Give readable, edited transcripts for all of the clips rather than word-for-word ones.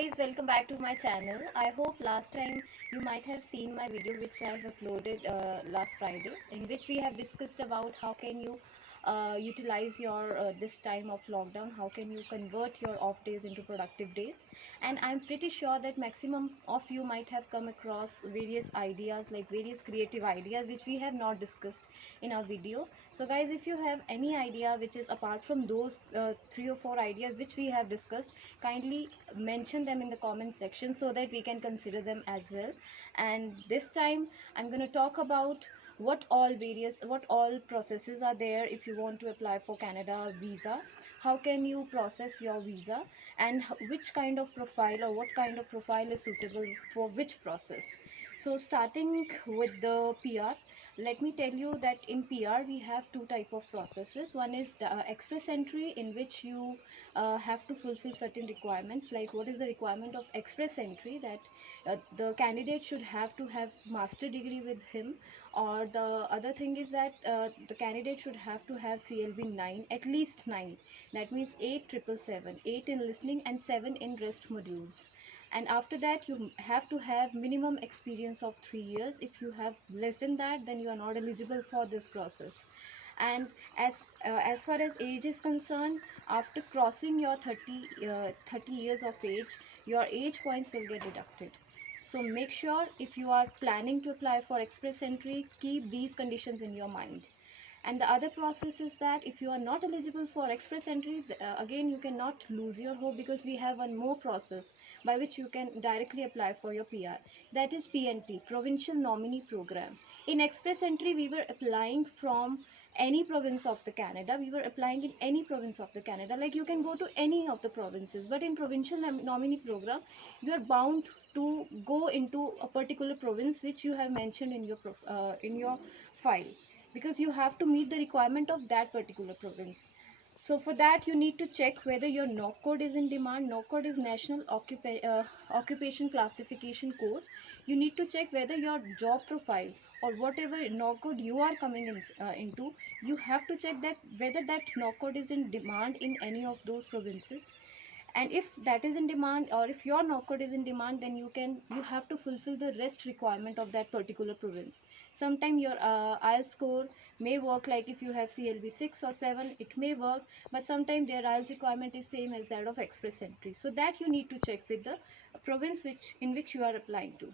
guys, welcome back to my channel. I hope last time you might have seen my video which I have uploaded last Friday, in which we have discussed about how can you utilize your this time of lockdown, how can you convert your off days into productive days. And I'm pretty sure that maximum of you might have come across various ideas, like various creative ideas which we have not discussed in our video. So guys, if you have any idea which is apart from those 3 or 4 ideas which we have discussed, kindly mention them in the comment section so that we can consider them as well. And this time I'm going to talk about what all processes are there if you want to apply for Canada visa, how can you process your visa, and which kind of profile or what kind of profile is suitable for which process. So starting with the PR, let me tell you that in PR we have two type of processes. One is the express entry, in which you have to fulfill certain requirements. Like, what is the requirement of express entry? That the candidate should have to have master degree with him, or the other thing is that the candidate should have to have CLB 9, at least 9. That means 8 777, 8 in listening and 7 in rest modules. And after that you have to have minimum experience of 3 years. If you have less than that, then you are not eligible for this process. And as far as age is concerned, after crossing your 30 years of age, your age points will get deducted. So make sure, if you are planning to apply for express entry, keep these conditions in your mind. And the other process is that if you are not eligible for express entry, again you cannot lose your hope, because we have one more process by which you can directly apply for your PR. That is PNP, Provincial Nominee Program. In express entry we were applying from any province of the Canada. We were applying in any province of the Canada, like you can go to any of the provinces. But in provincial nominee program, you are bound to go into a particular province which you have mentioned in your file, because you have to meet the requirement of that particular province. So for that you need to check whether your NOC code is in demand. NOC code is National Occupation Classification Code. You need to check whether your job profile or whatever NOC code you are coming into, you have to check that whether that NOC code is in demand in any of those provinces. And if that is in demand, or if your NOC code is in demand, then you have to fulfill the rest requirement of that particular province. Sometimes your IELTS score may work, like if you have CLB 6 or 7, it may work, but sometimes their IELTS requirement is same as that of express entry. So that you need to check with the province in which you are applying to.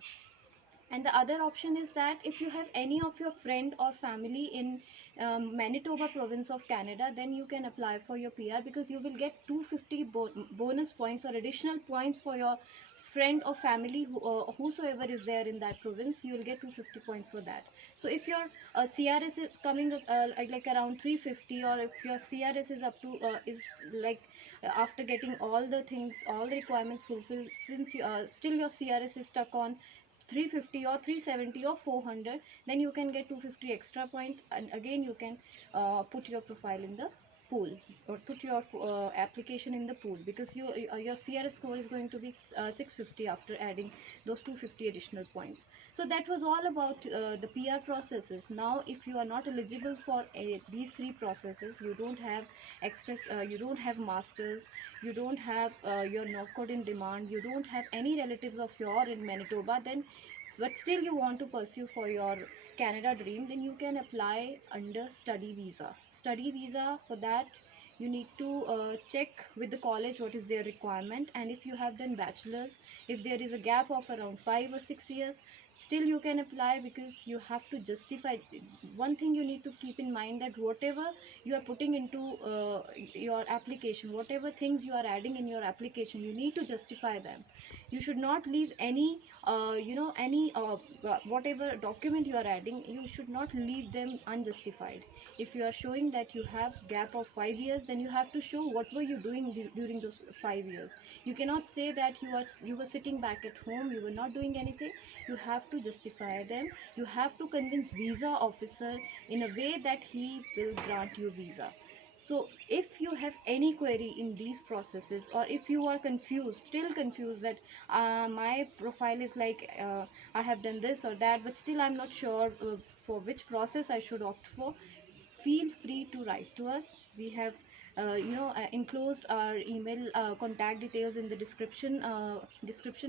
And the other option is that if you have any of your friend or family in Manitoba province of Canada, then you can apply for your PR, because you will get 250 bonus points or additional points for your friend or family whosoever is there in that province. You will get 250 points for that. So if your CRS is coming like around 350, or if your CRS is up to is like after getting all the things, all the requirements fulfilled, since you still your CRS is stuck on 350 or 370 or 400, then you can get 250 extra point, and again you can put your profile in the pool, or put your application in the pool, because your CRS score is going to be 650 after adding those 250 additional points. So that was all about the PR processes. Now if you are not eligible for these three processes, you don't have express you don't have masters, you don't have your NOC code in demand, you don't have any relatives of your in Manitoba, then but still you want to pursue for your Canada dream, then you can apply under study visa. Study visa, for that you need to check with the college what is their requirement, and if you have done bachelor's, if there is a gap of around 5 or 6 years, still you can apply, because you have to justify. One thing you need to keep in mind, that whatever you are putting into your application, whatever things you are adding in your application, you need to justify them. You should not leave any any whatever document you are adding, you should not leave them unjustified. If you are showing that you have gap of 5 years, then you have to show what were you doing during those 5 years. You cannot say that you were sitting back at home, you were not doing anything. You have to justify them. You have to convince visa officer in a way that he will grant you visa. So if you have any query in these processes, or if you are confused, still confused, that my profile is like I have done this or that, but still I'm not sure for which process I should opt for, feel free to write to us. We have enclosed our email contact details in the description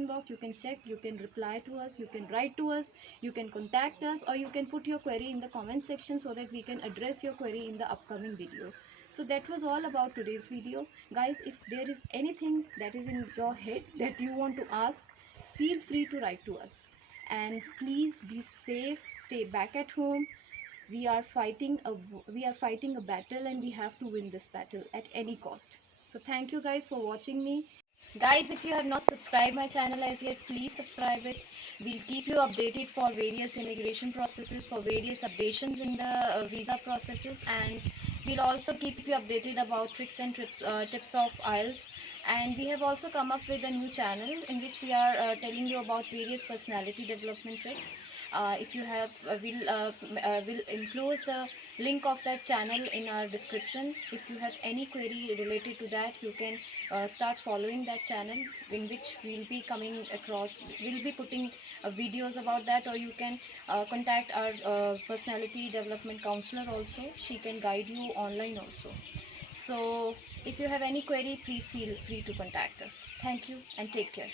box. You can check, you can reply to us, you can write to us, you can contact us, or you can put your query in the comment section so that we can address your query in the upcoming video. So that was all about today's video. Guys, if there is anything that is in your head that you want to ask, feel free to write to us. And please be safe, stay back at home. We are fighting a battle, and we have to win this battle at any cost. So thank you guys for watching me. Guys, if you have not subscribed my channel as yet, please subscribe it. We'll keep you updated for various immigration processes, for various updations in the visa processes, and we'll also keep you updated about tricks and tips of IELTS. And we have also come up with a new channel in which we are telling you about various personality development tricks. If you have will enclose the link of that channel in our description. If you have any query related to that, you can start following that channel, in which we'll be putting videos about that, or you can contact our personality development counselor also. She can guide you online also. So if you have any query, please feel free to contact us. Thank you and take care.